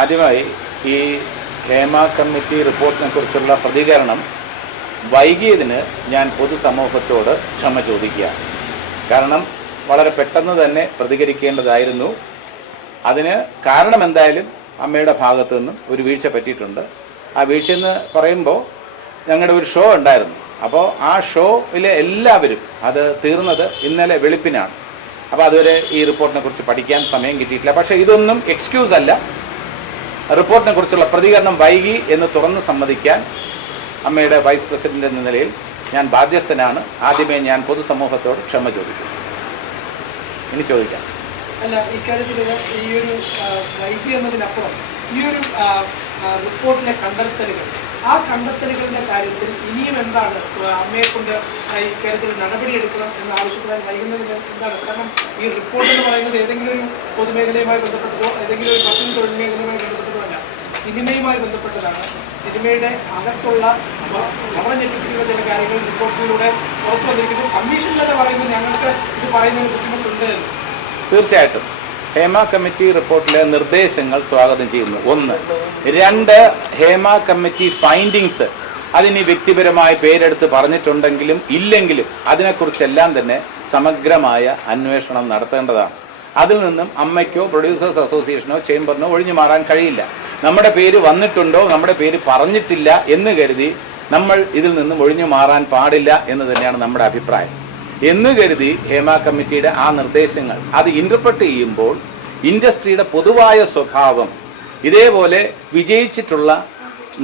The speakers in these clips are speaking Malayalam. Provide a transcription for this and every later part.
ആദ്യമായി ഈ ഹേമ കമ്മിറ്റി റിപ്പോർട്ടിനെ കുറിച്ചുള്ള പ്രതികരണം വൈകിയതിന് ഞാൻ പൊതുസമൂഹത്തോട് ക്ഷമ ചോദിക്കുക. കാരണം വളരെ പെട്ടെന്ന് തന്നെ പ്രതികരിക്കേണ്ടതായിരുന്നു. അതിന് കാരണം എന്തായാലും അമ്മയുടെ ഭാഗത്തു നിന്നും ഒരു വീഴ്ച പറ്റിയിട്ടുണ്ട്. ആ വീഴ്ചയെന്ന് പറയുമ്പോൾ ഞങ്ങളുടെ ഒരു ഷോ ഉണ്ടായിരുന്നു. അപ്പോൾ ആ ഷോയിലെ എല്ലാവരും അത് തീർന്നത് ഇന്നലെ വെളുപ്പിനാണ്. അപ്പോൾ അതുവരെ ഈ റിപ്പോർട്ടിനെ കുറിച്ച് പഠിക്കാൻ സമയം കിട്ടിയിട്ടില്ല. പക്ഷേ ഇതൊന്നും എക്സ്ക്യൂസ് അല്ല. റിപ്പോർട്ടിനെ കുറിച്ചുള്ള പ്രതികരണം വൈകി എന്ന് തുറന്ന് സമ്മതിക്കാൻ അമ്മയുടെ വൈസ് പ്രസിഡന്റ് എന്ന നിലയിൽ ഞാൻ ബാധ്യസ്ഥനാണ്. ആദ്യമേ ഞാൻ പൊതുസമൂഹത്തോട് ക്ഷമ ചോദിക്കുന്നു. ഇനി ചോദിക്കാം. അല്ല, ഇക്കാര്യത്തിൽ ഈ ഒരു വൈകി എന്നതിനപ്പുറം ഈ ഒരു റിപ്പോർട്ടിലെ കണ്ടെത്തലുകൾ, ആ കണ്ടെത്തലുകളുടെ കാര്യത്തിൽ ഇനിയും എന്താണ് അമ്മയെ കൊണ്ട് ഇക്കാര്യത്തിൽ നടപടിയെടുക്കണം എന്ന് ആവശ്യപ്പെടാൻ വൈകുന്നതിന് എന്താണ്? കാരണം ഈ റിപ്പോർട്ട് എന്ന് പറയുന്നത് ഏതെങ്കിലും ഒരു പൊതുമേഖലയുമായി ബന്ധപ്പെട്ടതോ ഏതെങ്കിലും ഒരു മറ്റൊരു തൊഴിൽ മേഖലയുമായി ബന്ധപ്പെട്ടതോ അല്ല, സിനിമയുമായി ബന്ധപ്പെട്ടതാണ്. സിനിമയുടെ അകത്തുള്ള നമ്മളെ ഞെട്ടിപ്പിക്കുന്ന ചില കാര്യങ്ങൾ റിപ്പോർട്ടിലൂടെ പുറത്തു വന്നിരിക്കുന്നു. കമ്മീഷൻ തന്നെ പറയുന്നത് ഞങ്ങൾക്ക് ഇത് പറയുന്നതിന് ബുദ്ധിമുട്ടുണ്ട് എന്ന്. തീർച്ചയായിട്ടും ഹേമ കമ്മിറ്റി റിപ്പോർട്ടിലെ നിർദ്ദേശങ്ങൾ സ്വാഗതം ചെയ്യുന്നു. 1. 2, ഹേമ കമ്മിറ്റി ഫൈൻഡിങ്സ് അതിന് വ്യക്തിപരമായി പേരെടുത്ത് പറഞ്ഞിട്ടുണ്ടെങ്കിലും ഇല്ലെങ്കിലും അതിനെക്കുറിച്ചെല്ലാം തന്നെ സമഗ്രമായ അന്വേഷണം നടത്തേണ്ടതാണ്. അതിൽ നിന്നും അമ്മയ്ക്കോ പ്രൊഡ്യൂസേഴ്സ് അസോസിയേഷനോ ചേംബറിനോ ഒഴിഞ്ഞു മാറാൻ കഴിയില്ല. നമ്മുടെ പേര് വന്നിട്ടുണ്ടോ നമ്മുടെ പേര് പറഞ്ഞിട്ടില്ല എന്ന് കരുതി നമ്മൾ ഇതിൽ നിന്നും ഒഴിഞ്ഞു മാറാൻ പാടില്ല എന്ന് തന്നെയാണ് നമ്മുടെ അഭിപ്രായം. എന്ന് കരുതി ഹേമ കമ്മിറ്റിയുടെ ആ നിർദ്ദേശങ്ങൾ അത് ഇന്റർപ്രറ്റ് ചെയ്യുമ്പോൾ ഇൻഡസ്ട്രിയുടെ പൊതുവായ സ്വഭാവം ഇതേപോലെ വിജയിച്ചിട്ടുള്ള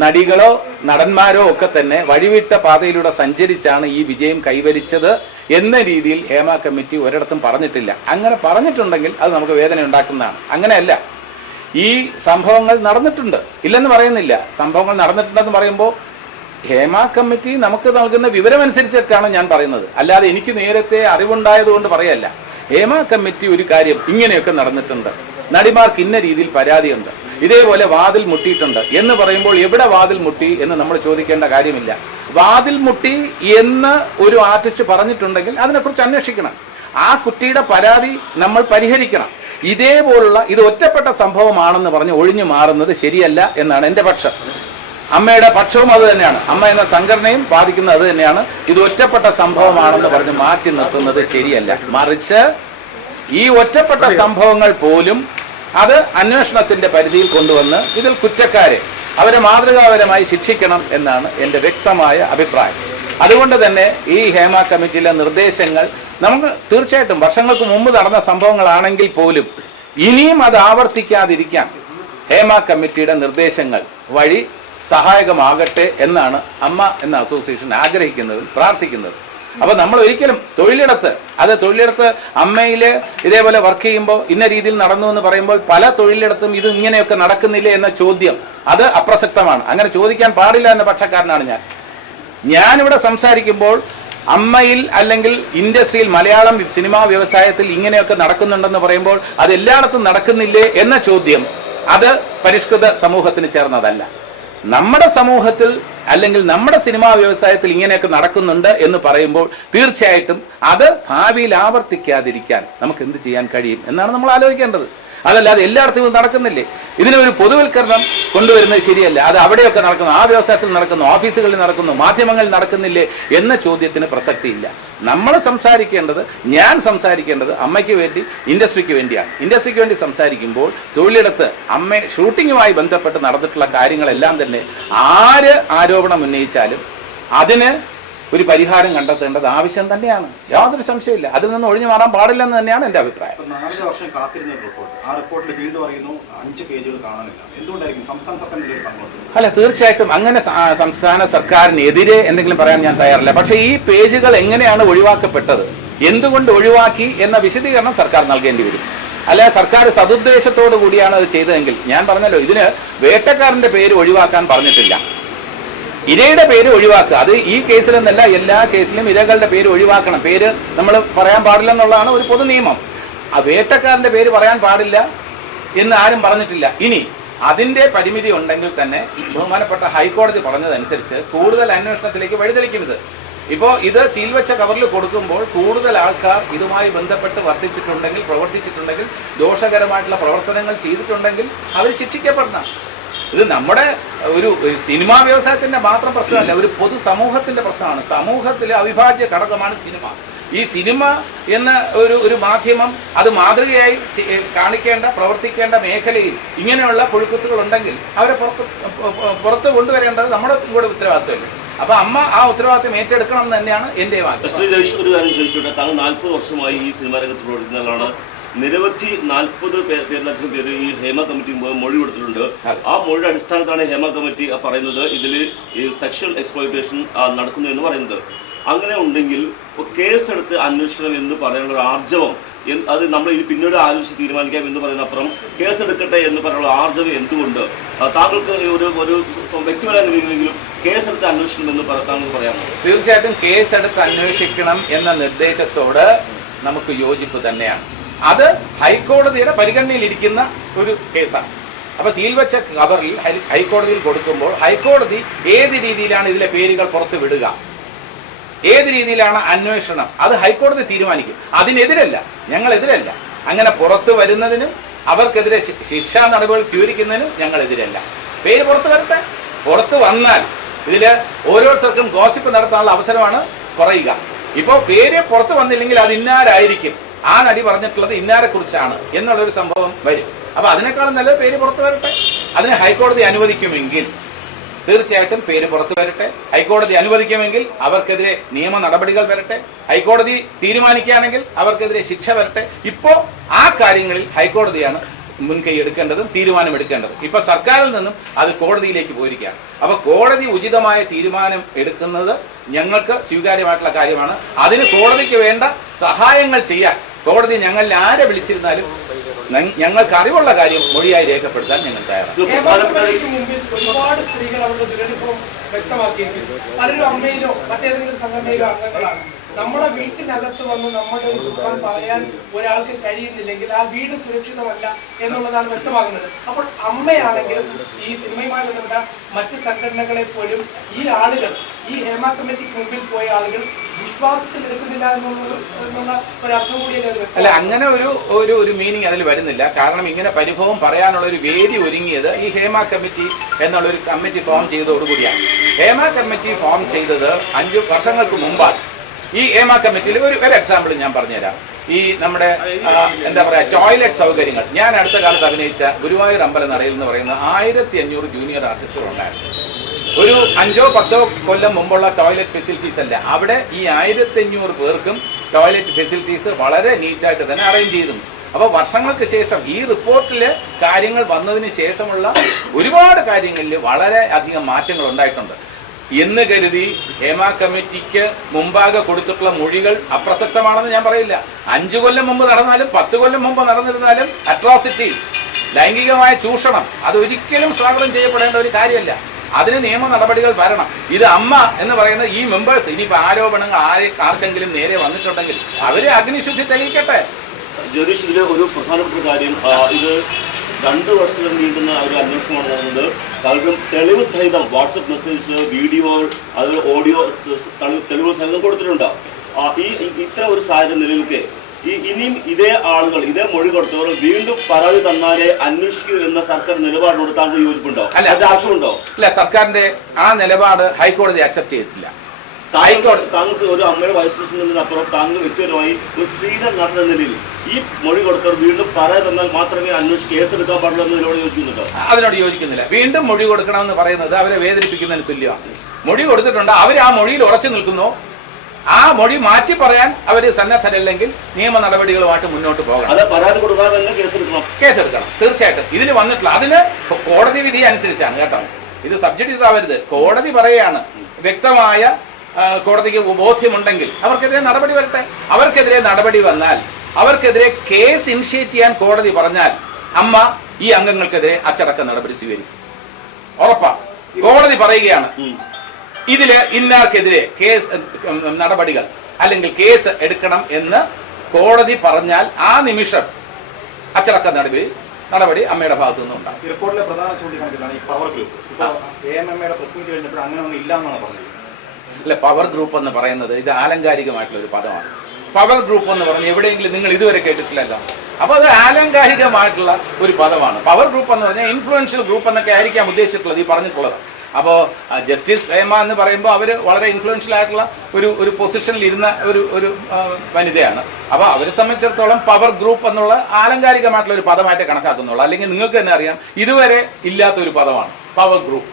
നടികളോ നടന്മാരോ ഒക്കെ തന്നെ വഴിവിട്ട പാതയിലൂടെ സഞ്ചരിച്ചാണ് ഈ വിജയം കൈവരിച്ചത് എന്ന രീതിയിൽ ഹേമ കമ്മിറ്റി ഒരിടത്തും പറഞ്ഞിട്ടില്ല. അങ്ങനെ പറഞ്ഞിട്ടുണ്ടെങ്കിൽ അത് നമുക്ക് വേദന ഉണ്ടാക്കുന്നതാണ്. അങ്ങനെയല്ല, ഈ സംഭവങ്ങൾ നടന്നിട്ടുണ്ട്, ഇല്ലെന്ന് പറയുന്നില്ല. സംഭവങ്ങൾ നടന്നിട്ടുണ്ടെന്ന് പറയുമ്പോൾ ഹേമ കമ്മിറ്റി നമുക്ക് നൽകുന്ന വിവരമനുസരിച്ചിട്ടാണ് ഞാൻ പറയുന്നത്, അല്ലാതെ എനിക്ക് നേരത്തെ അറിവുണ്ടായതുകൊണ്ട് പറയല്ല. ഹേമ കമ്മിറ്റി ഒരു കാര്യം ഇങ്ങനെയൊക്കെ നടന്നിട്ടുണ്ട്, നടിമാർക്ക് ഇന്ന രീതിയിൽ പരാതിയുണ്ട്, ഇതേപോലെ വാതിൽ മുട്ടിയിട്ടുണ്ട് എന്ന് പറയുമ്പോൾ എവിടെ വാതിൽ മുട്ടി എന്ന് നമ്മൾ ചോദിക്കേണ്ട കാര്യമില്ല. വാതിൽ മുട്ടി എന്ന് ഒരു ആർട്ടിസ്റ്റ് പറഞ്ഞിട്ടുണ്ടെങ്കിൽ അതിനെക്കുറിച്ച് അന്വേഷിക്കണം. ആ കുട്ടിയുടെ പരാതി നമ്മൾ പരിഹരിക്കണം. ഇതേപോലുള്ള ഇത് ഒറ്റപ്പെട്ട സംഭവമാണെന്ന് പറഞ്ഞ് ഒഴിഞ്ഞു മാറുന്നത് ശരിയല്ല എന്നാണ് എൻ്റെ പക്ഷം. അമ്മയുടെ പക്ഷവും അത് തന്നെയാണ്. അമ്മ എന്ന സംഘടനയും ബാധിക്കുന്നത് അത് തന്നെയാണ്. ഇത് ഒറ്റപ്പെട്ട സംഭവമാണെന്ന് പറഞ്ഞ് മാറ്റി നിർത്തുന്നത് ശരിയല്ല. മറിച്ച് ഈ ഒറ്റപ്പെട്ട സംഭവങ്ങൾ പോലും അത് അന്വേഷണത്തിന്റെ പരിധിയിൽ കൊണ്ടുവന്ന് ഇതിൽ കുറ്റക്കാരെ അവരെ മാതൃകാപരമായി ശിക്ഷിക്കണം എന്നാണ് എൻ്റെ വ്യക്തമായ അഭിപ്രായം. അതുകൊണ്ട് തന്നെ ഈ ഹേമ കമ്മിറ്റിയിലെ നിർദ്ദേശങ്ങൾ നമുക്ക് തീർച്ചയായിട്ടും വർഷങ്ങൾക്ക് മുമ്പ് നടന്ന സംഭവങ്ങളാണെങ്കിൽ പോലും ഇനിയും അത് ആവർത്തിക്കാതിരിക്കാൻ ഹേമ കമ്മിറ്റിയുടെ നിർദ്ദേശങ്ങൾ വഴി സഹായകമാകട്ടെ എന്നാണ് അമ്മ എന്ന അസോസിയേഷൻ ആഗ്രഹിക്കുന്നതും പ്രാർത്ഥിക്കുന്നത്. അപ്പൊ നമ്മൾ ഒരിക്കലും തൊഴിലിടത്ത് അമ്മയില് ഇതേപോലെ വർക്ക് ചെയ്യുമ്പോൾ ഇന്ന രീതിയിൽ നടന്നു എന്ന് പറയുമ്പോൾ പല തൊഴിലിടത്തും ഇത് ഇങ്ങനെയൊക്കെ നടക്കുന്നില്ലേ എന്ന ചോദ്യം അത് അപ്രസക്തമാണ്. അങ്ങനെ ചോദിക്കാൻ പാടില്ല എന്ന പക്ഷക്കാരനാണ് ഞാനിവിടെ സംസാരിക്കുമ്പോൾ അമ്മയിൽ അല്ലെങ്കിൽ ഇൻഡസ്ട്രിയിൽ മലയാളം സിനിമാ വ്യവസായത്തിൽ ഇങ്ങനെയൊക്കെ നടക്കുന്നുണ്ടെന്ന് പറയുമ്പോൾ അത് എല്ലായിടത്തും നടക്കുന്നില്ലേ എന്ന ചോദ്യം അത് പരിഷ്കൃത സമൂഹത്തിന് ചേർന്നതല്ല. നമ്മുടെ സമൂഹത്തിൽ അല്ലെങ്കിൽ നമ്മുടെ സിനിമാ വ്യവസായത്തിൽ ഇങ്ങനെയൊക്കെ നടക്കുന്നുണ്ട് എന്ന് പറയുമ്പോൾ തീർച്ചയായിട്ടും അത് ഭാവിയിൽ ആവർത്തിക്കാതിരിക്കാൻ നമുക്ക് എന്ത് ചെയ്യാൻ കഴിയും എന്നാണ് നമ്മൾ ആലോചിക്കേണ്ടത്. അതല്ലാതെ എല്ലായിടത്തും ഇത് നടക്കുന്നില്ലേ, ഇതിനൊരു പൊതുവൽക്കരണം കൊണ്ടുവരുന്നത് ശരിയല്ല. അത് അവിടെയൊക്കെ നടക്കുന്നു, ആ വ്യവസായത്തിൽ നടക്കുന്നു, ഓഫീസുകളിൽ നടക്കുന്നു, മാധ്യമങ്ങളിൽ നടക്കുന്നില്ലേ എന്ന ചോദ്യത്തിന് പ്രസക്തിയില്ല. നമ്മൾ സംസാരിക്കേണ്ടത്, ഞാൻ സംസാരിക്കേണ്ടത് അമ്മയ്ക്ക് വേണ്ടി, ഇൻഡസ്ട്രിക്ക് വേണ്ടിയാണ്. ഇൻഡസ്ട്രിക്ക് വേണ്ടി സംസാരിക്കുമ്പോൾ തൊഴിലിടത്ത് ഷൂട്ടിങ്ങുമായി ബന്ധപ്പെട്ട് നടന്നിട്ടുള്ള കാര്യങ്ങളെല്ലാം തന്നെ ആര് ആരോപണം ഉന്നയിച്ചാലും അതിന് ഒരു പരിഹാരം കണ്ടെത്തേണ്ടത് ആവശ്യം തന്നെയാണ്. യാതൊരു സംശയമില്ല. അതിൽ നിന്ന് ഒഴിഞ്ഞു മാറാൻ പാടില്ലെന്ന് തന്നെയാണ് എൻ്റെ അഭിപ്രായം. 4 വർഷം കാത്തിരുന്ന റിപ്പോർട്ട്, ആ റിപ്പോർട്ടിൽ വീണ്ടും പറയുന്നു 5 പേജുകൾ കാണാനില്ല. എന്തുകൊണ്ടായിരിക്കും സംസ്ഥാന സർക്കാർ? അല്ല, തീർച്ചയായിട്ടും അങ്ങനെ സംസ്ഥാന സർക്കാരിനെതിരെ എന്തെങ്കിലും പറയാൻ ഞാൻ തയ്യാറല്ല. പക്ഷേ ഈ പേജുകൾ എങ്ങനെയാണ് ഒഴിവാക്കപ്പെട്ടത്, എന്തുകൊണ്ട് ഒഴിവാക്കി എന്ന വിശദീകരണം സർക്കാർ നൽകേണ്ടി വരും. അല്ല, സർക്കാർ സതുദ്ദേശത്തോടു കൂടിയാണ് അത് ചെയ്തതെങ്കിൽ, ഞാൻ പറഞ്ഞല്ലോ, ഇതിന് വേട്ടക്കാരന്റെ പേര് ഒഴിവാക്കാൻ പറഞ്ഞിട്ടില്ല, ഇരയുടെ പേര് ഒഴിവാക്കുക. അത് ഈ കേസിലെന്നല്ല, എല്ലാ കേസിലും ഇരകളുടെ പേര് ഒഴിവാക്കണം. പേര് നമ്മൾ പറയാൻ പാടില്ല എന്നുള്ളതാണ് ഒരു പൊതു നിയമം. ആ വേട്ടക്കാരന്റെ പേര് പറയാൻ പാടില്ല എന്ന് ആരും പറഞ്ഞിട്ടില്ല. ഇനി അതിന്റെ പരിമിതി ഉണ്ടെങ്കിൽ തന്നെ ബഹുമാനപ്പെട്ട ഹൈക്കോടതി പറഞ്ഞതനുസരിച്ച് കൂടുതൽ അന്വേഷണത്തിലേക്ക് വഴിതെളിക്കുന്നത്. ഇപ്പോൾ ഇത് സീൽ വെച്ച കവറിൽ കൊടുക്കുമ്പോൾ കൂടുതൽ ആൾക്കാർ ഇതുമായി ബന്ധപ്പെട്ട് പ്രവർത്തിച്ചിട്ടുണ്ടെങ്കിൽ ദോഷകരമായിട്ടുള്ള പ്രവർത്തനങ്ങൾ ചെയ്തിട്ടുണ്ടെങ്കിൽ അവർ ശിക്ഷിക്കപ്പെടണം. ഇത് നമ്മുടെ ഒരു സിനിമാ വ്യവസായത്തിന്റെ മാത്രം പ്രശ്നമല്ല, ഒരു പൊതുസമൂഹത്തിന്റെ പ്രശ്നമാണ്. സമൂഹത്തിലെ അവിഭാജ്യ ഘടകമാണ് സിനിമ. ഈ സിനിമ എന്ന ഒരു മാധ്യമം അത് മാതൃകയായി കാണിക്കേണ്ട പ്രവർത്തിക്കേണ്ട മേഖലയിൽ ഇങ്ങനെയുള്ള പുഴുക്കുത്തുകൾ ഉണ്ടെങ്കിൽ അവരെ പുറത്ത് കൊണ്ടുവരേണ്ടത് നമ്മുടെ കൂടെ ഉത്തരവാദിത്വമല്ലേ. അപ്പൊ അമ്മ ആ ഉത്തരവാദിത്വം ഏറ്റെടുക്കണം എന്ന് തന്നെയാണ് എന്റെ വാദം. ഒരു കാര്യം ചോദിച്ചോട്ടെ, താങ്കൾ 40 വർഷമായി ഈ സിനിമാ രംഗത്ത് പ്രവർത്തിക്കുന്നതാണ്. നിരവധി 40 പേരിലധികം പേര് ഈ ഹേമ കമ്മിറ്റി മൊഴി കൊടുത്തിട്ടുണ്ട്. ആ മൊഴിയുടെ അടിസ്ഥാനത്താണ് ഹേമ കമ്മിറ്റി പറയുന്നത് ഇതിൽ ഈ സെക്ഷൽ എക്സ്പ്ലോയിറ്റേഷൻ നടക്കുന്നു എന്ന് പറയുന്നത്. അങ്ങനെ ഉണ്ടെങ്കിൽ കേസെടുത്ത് അന്വേഷണം എന്ന് പറയുന്ന ഒരു ആർജവം, അത് നമ്മൾ ഇനി പിന്നീട് ആലോചിച്ച് തീരുമാനിക്കാം എന്ന് പറയുന്ന അപ്പുറം കേസെടുക്കട്ടെ എന്ന് പറയുന്ന ആർജവം എന്തുകൊണ്ട് താങ്കൾക്ക് ഒരു വ്യക്തിപരമായ നിലയിലെങ്കിലും കേസെടുത്ത് അന്വേഷണം എന്ന് താങ്കൾ പറയാമോ? തീർച്ചയായിട്ടും കേസെടുത്ത് അന്വേഷിക്കണം എന്ന നിർദ്ദേശത്തോട് നമുക്ക് യോജിപ്പ് തന്നെയാണ്. അത് ഹൈക്കോടതിയുടെ പരിഗണനയിലിരിക്കുന്ന ഒരു കേസാണ്. അപ്പൊ സീൽ വെച്ച കവറിൽ ഹൈക്കോടതിയിൽ കൊടുക്കുമ്പോൾ ഹൈക്കോടതി ഏത് രീതിയിലാണ് ഇതിലെ പേരുകൾ പുറത്ത് വിടുക, ഏത് രീതിയിലാണ് അന്വേഷണം, അത് ഹൈക്കോടതി തീരുമാനിക്കും. അതിനെതിരല്ല, ഞങ്ങളെതിരല്ല. അങ്ങനെ പുറത്തു വരുന്നതിനും അവർക്കെതിരെ ശിക്ഷാ നടപടികൾ സ്വീകരിക്കുന്നതിനും ഞങ്ങളെതിരല്ല. പേര് പുറത്തു വരട്ടെ. പുറത്തു വന്നാൽ ഇതില് ഓരോരുത്തർക്കും ഗോസിപ്പ് നടത്താനുള്ള അവസരമാണ് കുറയുക. ഇപ്പോ പേര് പുറത്തു വന്നില്ലെങ്കിൽ അത് ഇന്നാരായിരിക്കും, ആ നടി പറഞ്ഞിട്ടുള്ളത് ഇന്നാരെ കുറിച്ചാണ് എന്നുള്ളൊരു സംഭവം വരും. അപ്പൊ അതിനേക്കാളും നല്ലത് പേര് പുറത്തു വരട്ടെ. അതിന് ഹൈക്കോടതി അനുവദിക്കുമെങ്കിൽ തീർച്ചയായിട്ടും പേര് പുറത്തു വരട്ടെ. ഹൈക്കോടതി അനുവദിക്കുമെങ്കിൽ അവർക്കെതിരെ നിയമ നടപടികൾ വരട്ടെ. ഹൈക്കോടതി തീരുമാനിക്കുകയാണെങ്കിൽ അവർക്കെതിരെ ശിക്ഷ വരട്ടെ. ഇപ്പോ ആ കാര്യങ്ങളിൽ ഹൈക്കോടതിയാണ് മുൻകൈ എടുക്കേണ്ടതും തീരുമാനമെടുക്കേണ്ടതും. ഇപ്പൊ സർക്കാരിൽ നിന്നും അത് കോടതിയിലേക്ക് പോയിരിക്കുകയാണ്. അപ്പൊ കോടതി ഉചിതമായ തീരുമാനം എടുക്കുന്നത് ഞങ്ങൾക്ക് സ്വീകാര്യമായിട്ടുള്ള കാര്യമാണ്. അതിന് കോടതിക്ക് വേണ്ട സഹായങ്ങൾ ചെയ്യാൻ കോടതി ഞങ്ങളിൽ ആരെ വിളിച്ചിരുന്നാലും ഞങ്ങൾക്ക് അറിവുള്ള കാര്യം മൊഴിയായി രേഖപ്പെടുത്താൻ ഞങ്ങൾ തയ്യാറാണ്. ഒരുപാട് സ്ത്രീകൾ അവരുടെ ദുരനുഭവം വ്യക്തമാക്കിയിരിക്കുന്നു. പലരും അമ്മയിലോ മറ്റേതെങ്കിലും സംഘടനയിലോ അംഗങ്ങളാണ്. നമ്മുടെ വീട്ടിനകത്ത് വന്ന് നമ്മുടെ ഒരു ദുഃഖം പറയാൻ ഒരാൾക്ക് കഴിയുന്നില്ലെങ്കിൽ ആ വീട് സുരക്ഷിതമല്ല എന്നുള്ളതാണ് വ്യക്തമാകുന്നത്. അപ്പോൾ അമ്മയാണെങ്കിലും ഈ സിനിമയുമായി ബന്ധപ്പെട്ട മറ്റ് സംഘടനകളെ പോലും ഈ ആളുകൾ, ഈ ഹേമ കമ്മിറ്റിക്ക് മുമ്പിൽ പോയ ആളുകൾ വിശ്വാസത്തിൽ എടുക്കുന്നില്ല എന്നുള്ള ഒരു അർത്ഥം കൂടിയല്ലേ? അല്ല, അങ്ങനെ ഒരു മീനിങ് അതിൽ വരുന്നില്ല. കാരണം ഇങ്ങനെ പരിഭവം പറയാനുള്ള ഒരു വേദി ഒരുങ്ങിയത് ഈ ഹേമ കമ്മിറ്റി എന്നുള്ളൊരു കമ്മിറ്റി ഫോം ചെയ്തതോടുകൂടിയാണ്. ഹേമ കമ്മിറ്റി ഫോം ചെയ്തത് 5 വർഷങ്ങൾക്ക് മുമ്പാണ്. ഈ ഹേമ കമ്മിറ്റിയിൽ ഒരു എക്സാമ്പിൾ ഞാൻ പറഞ്ഞുതരാം. ഈ നമ്മുടെ എന്താ പറയാ ടോയ്ലറ്റ് സൗകര്യങ്ങൾ, ഞാൻ അടുത്ത കാലത്ത് അഭിനയിച്ച ഗുരുവായൂർ അമ്പലനടയിൽ എന്ന് പറയുന്ന 1500 ജൂനിയർ ആർട്ടിസ്റ്റുകൾ ഉണ്ടായിരുന്നു. ഒരു 5-10 കൊല്ലം മുമ്പുള്ള ടോയ്ലറ്റ് ഫെസിലിറ്റീസ് അല്ല. അവിടെ ഈ 1500 പേർക്കും ടോയ്ലറ്റ് ഫെസിലിറ്റീസ് വളരെ നീറ്റായിട്ട് തന്നെ അറേഞ്ച് ചെയ്തിരുന്നു. അപ്പോൾ വർഷങ്ങൾക്ക് ശേഷം ഈ റിപ്പോർട്ടില് കാര്യങ്ങൾ വന്നതിന് ശേഷമുള്ള ഒരുപാട് കാര്യങ്ങളിൽ വളരെ അധികം മാറ്റങ്ങൾ ഉണ്ടായിട്ടുണ്ട് എന്ന് കരുതി ഹേമ കമ്മിറ്റിക്ക് മുമ്പാകെ കൊടുത്തിട്ടുള്ള മൊഴികൾ അപ്രസക്തമാണെന്ന് ഞാൻ പറയില്ല. 5 കൊല്ലം മുമ്പ് നടന്നാലും 10 കൊല്ലം മുമ്പ് നടന്നിരുന്നാലും അട്രോസിറ്റീസ്, ലൈംഗികമായ ചൂഷണം, അത് ഒരിക്കലും സ്വാഗതം ചെയ്യപ്പെടേണ്ട ഒരു കാര്യമല്ല. അതിന് നിയമ നടപടികൾ വരണം. ഇത് അമ്മ എന്ന് പറയുന്ന ഈ മെമ്പേഴ്സ് ഇനിയിപ്പോൾ ആരോപണങ്ങൾ ആർക്കെങ്കിലും നേരെ വന്നിട്ടുണ്ടെങ്കിൽ അവരെ അഗ്നിശുദ്ധി തെളിയിക്കട്ടെ. ജോലീഷ്, ഇതിലെ ഒരു പ്രധാനപ്പെട്ട കാര്യം, ഇത് 2 വർഷത്തിൽ നീണ്ടുന്ന ഒരു അന്വേഷണമാണ് നടന്നത്. പലരും തെളിവ് സഹിതം വാട്സപ്പ് മെസ്സേജ്, വീഡിയോ, അത് ഓഡിയോ തെളിവ് സഹിതം കൊടുത്തിട്ടുണ്ട്. ഇത്ര ഒരു സാഹചര്യം നിലനിൽക്കെ ഇനിയും ഇതേ ആളുകൾ, ഇതേ മൊഴി കൊടുത്തവർ വീണ്ടും പരാതി തന്നാലേ അന്വേഷിക്കൂ എന്ന സർക്കാർ നിലപാടിനോട് താങ്കൾ യോജിപ്പുണ്ടോ? ആവശ്യമുണ്ടോ? അല്ല, സർക്കാരിന്റെ ആ നിലപാട് ഹൈക്കോടതി അക്സെപ്റ്റ് ചെയ്തിട്ടില്ല. താങ്കൾക്ക് ഒരു അമ്മയുടെ വൈസ് പ്രസിഡന്റിനപ്പുറം താങ്കൾ വ്യക്തിപരമായി ഒരു സീനിയർ നടന്ന നിലയിൽ ഈ മൊഴി കൊടുത്തവർ വീണ്ടും പരാതി തന്നാൽ മാത്രമേ അന്വേഷിച്ച് കേസെടുക്കാൻ പാടുള്ളൂ എന്നതിനോട് യോജിക്കുന്നുണ്ടോ? അതിനോട് യോജിക്കുന്നില്ല. വീണ്ടും മൊഴി കൊടുക്കണമെന്ന് പറയുന്നത് അവരെ വേദനിപ്പിക്കുന്നതിന് തുല്യമാണ്. മൊഴി കൊടുത്തിട്ടുണ്ട്, അവർ ആ മൊഴിയിൽ ഉറച്ചു നിൽക്കുന്നു. ആ മൊഴി മാറ്റി പറയാൻ അവർ സന്നദ്ധരല്ലെങ്കിൽ നിയമ നടപടികളുമായിട്ട് മുന്നോട്ട് പോകണം. കേസെടുക്കണം. തീർച്ചയായിട്ടും ഇതിന് വന്നിട്ടുള്ള അതിന് കോടതി വിധി അനുസരിച്ചാണ് കേട്ടോ. ഇത് സബ്ജക്റ്റീസ് ആവരുത്. കോടതി പറയുകയാണ്, വ്യക്തമായ കോടതിക്ക് ബോധ്യമുണ്ടെങ്കിൽ അവർക്കെതിരെ നടപടി വരട്ടെ. അവർക്കെതിരെ നടപടി വന്നാൽ, അവർക്കെതിരെ കേസ് ഇനിഷ്യേറ്റ് ചെയ്യാൻ കോടതി പറഞ്ഞാൽ അമ്മ ഈ അംഗങ്ങൾക്കെതിരെ അച്ചടക്ക നടപടി സ്വീകരിക്കും. ഉറപ്പാണ്. കോടതി പറയുകയാണ് ഇതില് ഇന്നാർക്കെതിരെ കേസ് നടപടികൾ അല്ലെങ്കിൽ കേസ് എടുക്കണം എന്ന് കോടതി പറഞ്ഞാൽ ആ നിമിഷം അച്ചടക്ക നടപടി അമ്മയുടെ ഭാഗത്തു നിന്നുണ്ടാകും. റിപ്പോർട്ടിലെ പ്രധാന ചൂണ്ടിക്കാണിക്കലാണ് ഈ പവർ ഗ്രൂപ്പ്. ഇപ്പോൾ AMMയുടെ പ്രസ് മീറ്റ് കഴിഞ്ഞപ്പോൾ അങ്ങനെ ഒന്നും ഇല്ല എന്നാണ് പറഞ്ഞത്. അല്ലെ പവർ ഗ്രൂപ്പ് എന്ന് പറയുന്നത് ഇത് ആലങ്കാരികമായിട്ടുള്ള ഒരു പദമാണ്. പവർ ഗ്രൂപ്പ് എന്ന് പറഞ്ഞ് എവിടെയെങ്കിലും നിങ്ങൾ ഇതുവരെ കേട്ടിട്ടില്ലല്ലോ. അപ്പോൾ അത് ആലങ്കാരികമായിട്ടുള്ള ഒരു പദമാണ്. പവർ ഗ്രൂപ്പ് എന്ന് പറഞ്ഞാൽ ഇൻഫ്ലുവൻഷ്യൽ ഗ്രൂപ്പ് എന്നൊക്കെ ആയിരിക്കാം ഉദ്ദേശിച്ചിട്ടുള്ളത്, ഈ പറഞ്ഞിട്ടുള്ളത്. അപ്പോൾ ജസ്റ്റിസ് ഹേമ എന്ന് പറയുമ്പോൾ അവർ വളരെ ഇൻഫ്ലുവൻഷ്യൽ ആയിട്ടുള്ള ഒരു പൊസിഷനിൽ ഇരുന്ന ഒരു വനിതയാണ്. അപ്പോൾ അവരെ സംബന്ധിച്ചിടത്തോളം പവർ ഗ്രൂപ്പ് എന്നുള്ള ആലങ്കാരികമായിട്ടുള്ള ഒരു പദമായിട്ട് കണക്കാക്കുന്നുള്ളൂ. അല്ലെങ്കിൽ നിങ്ങൾക്ക് തന്നെ അറിയാം ഇതുവരെ ഇല്ലാത്തൊരു പദമാണ് പവർ ഗ്രൂപ്പ്,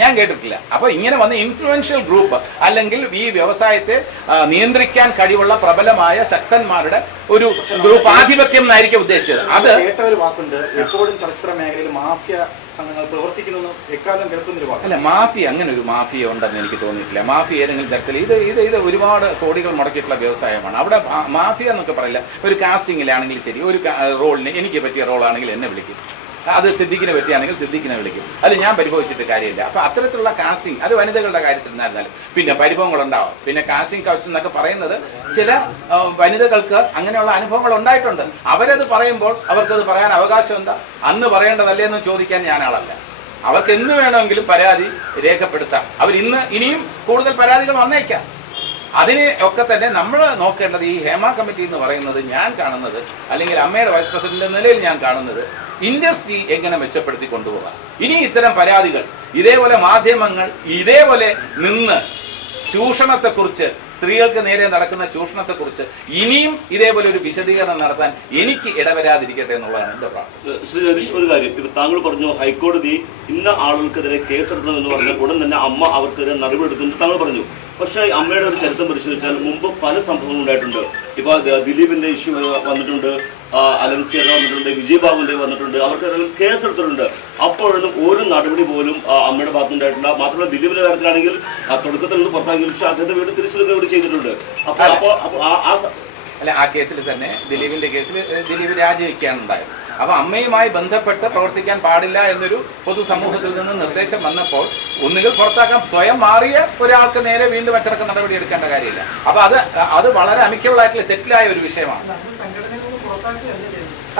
ഞാൻ കേട്ടിട്ടില്ല. അപ്പോൾ ഇങ്ങനെ വന്ന് ഇൻഫ്ലുവൻഷ്യൽ ഗ്രൂപ്പ് അല്ലെങ്കിൽ ഈ വ്യവസായത്തെ നിയന്ത്രിക്കാൻ കഴിവുള്ള പ്രബലമായ ശക്തന്മാരുടെ ഒരു ഗ്രൂപ്പ്, ആധിപത്യം എന്നായിരിക്കും ഉദ്ദേശിച്ചത്. അത് കേട്ട ഒരു വാക്കുണ്ട്, എപ്പോഴും ചലച്ചിത്ര മേഖലയിൽ മാഫിയ സംഘങ്ങൾ പ്രവർത്തിക്കുന്നു എക്കാലം കേൾക്കുന്നൊരു വാക്ക്. അല്ല, മാഫിയ അങ്ങനെ ഒരു മാഫിയ ഉണ്ടെന്ന് എനിക്ക് തോന്നിയിട്ടില്ല. മാഫിയ ഏതെങ്കിലും തരത്തിൽ ഇത് ഒരുപാട് കോടികൾ മുടക്കിയിട്ടുള്ള വ്യവസായമാണ്. അവിടെ മാഫിയ എന്നൊക്കെ പറയില്ല. ഒരു കാസ്റ്റിങ്ങിലാണെങ്കിൽ ശരി, ഒരു റോളിന് എനിക്ക് പറ്റിയ റോളാണെങ്കിൽ എന്നെ വിളിക്കും, അത് സിദ്ദിഖിനെ പറ്റിയാണെങ്കിൽ സിദ്ദിഖിനെ വിളിക്കും, അത് ഞാൻ പരിഭവിച്ചിട്ട് കാര്യമില്ല. അപ്പോൾ അത്തരത്തിലുള്ള കാസ്റ്റിംഗ് അത് വനിതകളുടെ കാര്യത്തിൽ നിന്നായിരുന്നാലും പിന്നെ പരിഭവങ്ങളുണ്ടാവും. പിന്നെ കാസ്റ്റിംഗ് കൗച്ച് എന്നൊക്കെ പറയുന്നത് ചില വനിതകൾക്ക് അങ്ങനെയുള്ള അനുഭവങ്ങൾ ഉണ്ടായിട്ടുണ്ട്. അവരത് പറയുമ്പോൾ അവർക്കത് പറയാൻ അവകാശം എന്താ? അന്ന് പറയേണ്ടതല്ലേ എന്ന് ചോദിക്കാൻ ഞാൻ ആളല്ല. അവർക്ക് എന്ന് വേണമെങ്കിലും പരാതി രേഖപ്പെടുത്താം. ഇനിയും കൂടുതൽ പരാതികൾ വന്നേക്കാം. അതിനെ ഒക്കെ തന്നെ നമ്മൾ നോക്കേണ്ടത് ഈ ഹേമ കമ്മിറ്റി എന്ന് പറയുന്നത് ഞാൻ കാണുന്നത്, അല്ലെങ്കിൽ അമ്മയുടെ വൈസ് പ്രസിഡന്റ് എന്ന നിലയിൽ ഞാൻ കാണുന്നത്, ഇൻഡസ്ട്രി എങ്ങനെ മെച്ചപ്പെടുത്തി കൊണ്ടുപോകാം. ഇനി ഇത്തരം പരാതികൾ ഇതേപോലെ മാധ്യമങ്ങൾ ഇതേപോലെ നിന്ന് ചൂഷണത്തെക്കുറിച്ച്, സ്ത്രീകൾക്ക് നേരെ നടക്കുന്ന ചൂഷണത്തെക്കുറിച്ച് ഇനിയും ഇതേപോലെ ഒരു വിശദീകരണം നടത്താൻ എനിക്ക് ഇടവരാതിരിക്കട്ടെ എന്നുള്ളതാണ് എന്റെ പ്രാർത്ഥന. ശ്രീ രതീഷ്, ഒരു കാര്യം, ഇപ്പൊ താങ്കൾ പറഞ്ഞു ഹൈക്കോടതി ഇന്ന ആളുകൾക്കെതിരെ കേസെടുക്കണമെന്ന് പറഞ്ഞാൽ ഉടൻ തന്നെ അമ്മ അവർക്കെതിരെ നടപടിയെടുക്കുന്നു താങ്കൾ പറഞ്ഞു. പക്ഷേ അമ്മയുടെ ഒരു ചരിത്രം പരിശോധിച്ചാൽ മുമ്പ് പല സംഭവങ്ങളും ഉണ്ടായിട്ടുണ്ട്. ഇപ്പൊ ദിലീപിന്റെ ഇഷ്യൂ വന്നിട്ടുണ്ട്, അലൻസിയുടെ വന്നിട്ടുണ്ട്, വിജയബാബുവിന്റെ വന്നിട്ടുണ്ട്, അവർക്കെല്ലാം കേസെടുത്തിട്ടുണ്ട്. അപ്പോഴൊന്നും ഒരു നടപടി പോലും അമ്മയുടെ ഭാഗത്തുണ്ടായിട്ടില്ല. മാത്രമല്ല ദിലീപിന്റെ കാര്യത്തിലാണെങ്കിൽ തുടക്കത്തിൽ നിന്ന് പുറത്താക്കി, പക്ഷേ അദ്ദേഹത്തെ വീട് തിരിച്ചെടുക്കുക ചെയ്തിട്ടുണ്ട്. അല്ല, ആ കേസിൽ തന്നെ ദിലീപിന്റെ കേസിൽ ദിലീപ് രാജിവെക്കുകയാണ് ഉണ്ടായത്. അപ്പൊ അമ്മയുമായി ബന്ധപ്പെട്ട് പ്രവർത്തിക്കാൻ പാടില്ല എന്നൊരു പൊതുസമൂഹത്തിൽ നിന്ന് നിർദ്ദേശം വന്നപ്പോൾ ഒന്നുകിൽ പുറത്താക്കാൻ സ്വയം മാറിയ ഒരാൾക്ക് നേരെ വീണ്ടും അച്ചടക്ക നടപടി എടുക്കേണ്ട കാര്യമില്ല. അപ്പൊ അത് വളരെ അമിക്കബിളായിട്ടുള്ള സെറ്റിലായ ഒരു വിഷയമാണ്.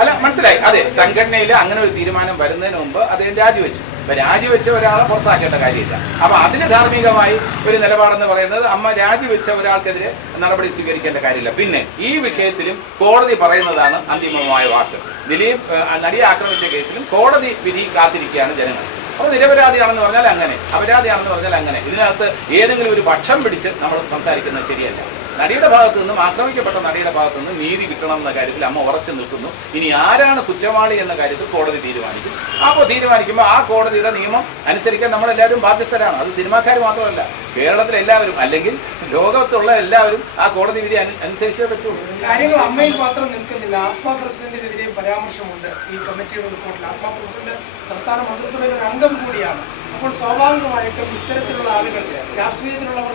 അല്ല, മനസ്സിലായി. അതെ, സംഘടനയിൽ അങ്ങനെ ഒരു തീരുമാനം വരുന്നതിന് മുമ്പ് അദ്ദേഹം രാജിവെച്ചു. അപ്പൊ രാജിവെച്ച ഒരാളെ പുറത്താക്കേണ്ട കാര്യമില്ല. അപ്പൊ അതിന് ധാർമ്മികമായി ഒരു നിലപാടെന്ന് പറയുന്നത് അമ്മ രാജിവെച്ച ഒരാൾക്കെതിരെ നടപടി സ്വീകരിക്കേണ്ട കാര്യമില്ല. പിന്നെ ഈ വിഷയത്തിലും കോടതി പറയുന്നതാണ് അന്തിമമായ വാക്ക്. ദിലീപ് നടിയെ ആക്രമിച്ച കേസിലും കോടതി വിധി കാത്തിരിക്കുകയാണ് ജനങ്ങൾ. അപ്പോൾ നിരപരാധിയാണെന്ന് പറഞ്ഞാൽ അങ്ങനെ, അപരാധിയാണെന്ന് പറഞ്ഞാൽ അങ്ങനെ. ഇതിനകത്ത് ഏതെങ്കിലും ഒരു പക്ഷം പിടിച്ച് നമ്മൾ സംസാരിക്കുന്നത് ശരിയല്ല. നടിയുടെ ഭാഗത്തു നിന്നും, ആക്രമിക്കപ്പെട്ട നടിയുടെ ഭാഗത്തു നിന്നും നീതി കിട്ടണം എന്ന കാര്യത്തിൽ അമ്മ ഉറച്ചു നിൽക്കുന്നു. ഇനി ആരാണ് കുറ്റവാളി എന്ന കാര്യത്തിൽ കോടതി തീരുമാനിക്കും. അപ്പോൾ തീരുമാനിക്കുമ്പോൾ ആ കോടതിയുടെ നിയമം അനുസരിക്കാൻ നമ്മളെല്ലാവരും ബാധ്യസ്ഥരാണ്. അത് സിനിമാക്കാർ മാത്രമല്ല, കേരളത്തിലെ എല്ലാവരും, അല്ലെങ്കിൽ ലോകത്തുള്ള എല്ലാവരും ആ കോടതി വിധി അനുസരിച്ചേ പറ്റുള്ളൂ. കാര്യങ്ങൾ അമ്മയിൽ മാത്രം നിൽക്കുന്നില്ല. ആത്മാ പ്രസിഡന്റിനെതിരെയും പരാമർശമുണ്ട് ഈ കമ്മിറ്റിയുടെ റിപ്പോർട്ടിൽ. ആത്മാ പ്രസിഡന്റ് സംസ്ഥാന മന്ത്രിസഭയിലെ ഒരു അംഗം കൂടിയാണ്. അപ്പോൾ സ്വാഭാവികമായിട്ടും ഇത്തരത്തിലുള്ള ആളുകൾ, രാഷ്ട്രീയത്തിലുള്ളവർ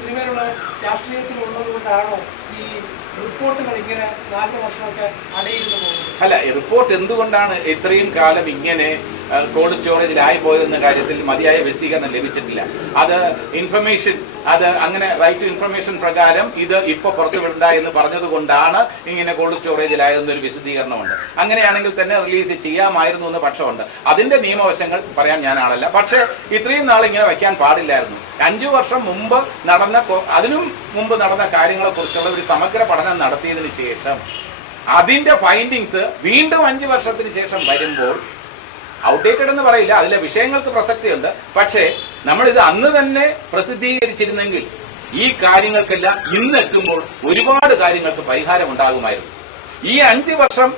സിനിമയിലുള്ളവർ രാഷ്ട്രീയത്തിലുള്ളത് കൊണ്ടാണോ ഈ റിപ്പോർട്ടുകൾ ഇങ്ങനെ 4 വർഷമൊക്കെ അടയിരുന്നു പോകുന്നത്? അല്ല, റിപ്പോർട്ട് എന്തുകൊണ്ടാണ് ഇത്രയും കാലം ഇങ്ങനെ കോൾഡ് സ്റ്റോറേജിലായി പോയതെന്ന കാര്യത്തിൽ മതിയായ വിശദീകരണം ലഭിച്ചിട്ടില്ല. അത് ഇൻഫർമേഷൻ, അത് അങ്ങനെ റൈറ്റ് ടു ഇൻഫർമേഷൻ പ്രകാരം ഇത് ഇപ്പോൾ പുറത്തുവിടണ്ട എന്ന് പറഞ്ഞത് കൊണ്ടാണ് ഇങ്ങനെ കോൾഡ് സ്റ്റോറേജിലായതെന്നൊരു വിശദീകരണമുണ്ട്. അങ്ങനെയാണെങ്കിൽ തന്നെ റിലീസ് ചെയ്യാമായിരുന്നു എന്ന പക്ഷമുണ്ട്. അതിന്റെ നിയമവശങ്ങൾ പറയാൻ ഞാൻ ആളല്ല. പക്ഷേ ഇത്രയും നാൾ ഇങ്ങനെ വയ്ക്കാൻ പാടില്ലായിരുന്നു. 5 വർഷം മുമ്പ് അതിനും മുമ്പ് നടന്ന കാര്യങ്ങളെ കുറിച്ചുള്ള ഒരു സമഗ്ര പഠനം നടത്തിയതിനു ശേഷം അതിന്റെ ഫൈൻഡിങ്സ് വീണ്ടും 5 വർഷത്തിന് ശേഷം വരുമ്പോൾ ഔട്ട്ഡേറ്റഡ് എന്ന് പറയില്ല, അതിലെ വിഷയങ്ങൾക്ക് പ്രസക്തിയുണ്ട്. പക്ഷേ നമ്മളിത് അന്ന് തന്നെ പ്രസിദ്ധീകരിച്ചിരുന്നെങ്കിൽ ഈ കാര്യങ്ങൾക്കെല്ലാം ഇന്നെത്തുമ്പോൾ ഒരുപാട് കാര്യങ്ങൾക്ക് പരിഹാരം ഉണ്ടാകുമായിരുന്നു. ഈ 5 വർഷം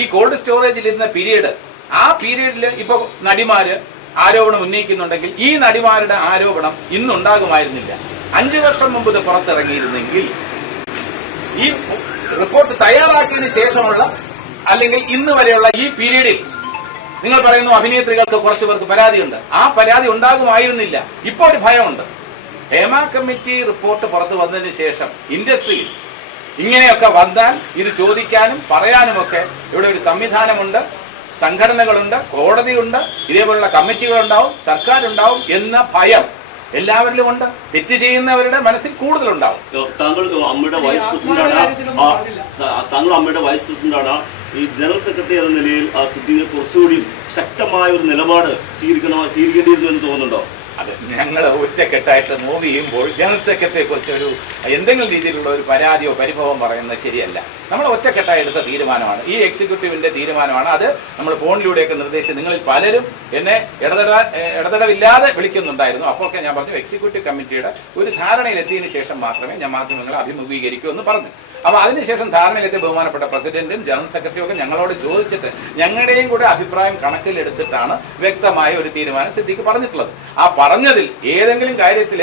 ഈ കോൾഡ് സ്റ്റോറേജിലിരുന്ന പീരീഡ്, ആ പീരീഡിൽ ഇപ്പൊ നടിമാര് ആരോപണം ഉന്നയിക്കുന്നുണ്ടെങ്കിൽ ഈ നടിമാരുടെ ആരോപണം ഇന്നുണ്ടാകുമായിരുന്നില്ല. 5 വർഷം മുമ്പ് ഇത് പുറത്തിറങ്ങിയിരുന്നെങ്കിൽ ഈ റിപ്പോർട്ട് തയ്യാറാക്കിയതിനു ശേഷമുള്ള അല്ലെങ്കിൽ ഇന്ന് വരെയുള്ള ഈ പീരീഡിൽ നിങ്ങൾ പറയുന്നു അഭിനേത്രികൾക്ക് കുറച്ചു പേർക്ക് പരാതിയുണ്ട്, ആ പരാതി ഉണ്ടാകുമായിരുന്നില്ല. ഇപ്പോൾ ഒരു ഭയമുണ്ട്. ഹേമ കമ്മിറ്റി റിപ്പോർട്ട് പുറത്തു വന്നതിന് ശേഷം ഇൻഡസ്ട്രിയിൽ ഇങ്ങനെയൊക്കെ വന്നാൽ ഇത് ചോദിക്കാനും പറയാനുമൊക്കെ ഇവിടെ ഒരു സംവിധാനമുണ്ട്, സംഘടനകളുണ്ട്, കോടതിയുണ്ട്, ഇതേപോലുള്ള കമ്മിറ്റികളുണ്ടാവും, സർക്കാരുണ്ടാവും എന്ന ഭയം എല്ലാവരിലും ഉണ്ട്. തെറ്റ് ചെയ്യുന്നവരുടെ മനസ്സിൽ കൂടുതലുണ്ടാവും. താങ്കൾ അമ്മയുടെ വൈസ് പ്രസിഡന്റാണ്. ഈ ജനറൽ സെക്രട്ടറി എന്ന നിലയിൽ സിദ്ദീഖ് കുറച്ചുകൂടി ശക്തമായ ഒരു നിലപാട് സ്വീകരിക്കേണ്ടിയിരുന്നു എന്ന് തോന്നുന്നുണ്ടോ? അത് ഞങ്ങൾ ഒറ്റക്കെട്ടായിട്ട് മൂവ് ചെയ്യുമ്പോൾ ജനറൽ സെക്രട്ടറിയെ കുറിച്ച് എന്തെങ്കിലും രീതിയിലുള്ള ഒരു പരാതിയോ പരിഭവം പറയുന്നത് ശരിയല്ല. നമ്മൾ ഒറ്റക്കെട്ടായി എടുത്ത തീരുമാനമാണ്, ഈ എക്സിക്യൂട്ടീവിന്റെ തീരുമാനമാണ്. അത് നമ്മൾ ഫോണിലൂടെയൊക്കെ നിർദ്ദേശിച്ച് നിങ്ങളിൽ പലരും എന്നെ ഇടതടവില്ലാതെ വിളിക്കുന്നുണ്ടായിരുന്നു. അപ്പോഴൊക്കെ ഞാൻ പറഞ്ഞു എക്സിക്യൂട്ടീവ് കമ്മിറ്റിയുടെ ഒരു ധാരണയിലെത്തിയതിനു ശേഷം മാത്രമേ ഞാൻ മാധ്യമങ്ങളെ അഭിമുഖീകരിക്കൂ എന്ന് പറഞ്ഞു. അപ്പോൾ അതിനുശേഷം ധാരണയിലെത്തിയ ബഹുമാനപ്പെട്ട പ്രസിഡന്റും ജനറൽ സെക്രട്ടറിയും ഒക്കെ ഞങ്ങളോട് ചോദിച്ചിട്ട് ഞങ്ങളുടെയും കൂടെ അഭിപ്രായം കണക്കിലെടുത്തിട്ടാണ് വ്യക്തമായ ഒരു തീരുമാനം സിദ്ദീഖ് പറഞ്ഞിട്ടുള്ളത്. ആ പറഞ്ഞതിൽ ഏതെങ്കിലും കാര്യത്തിൽ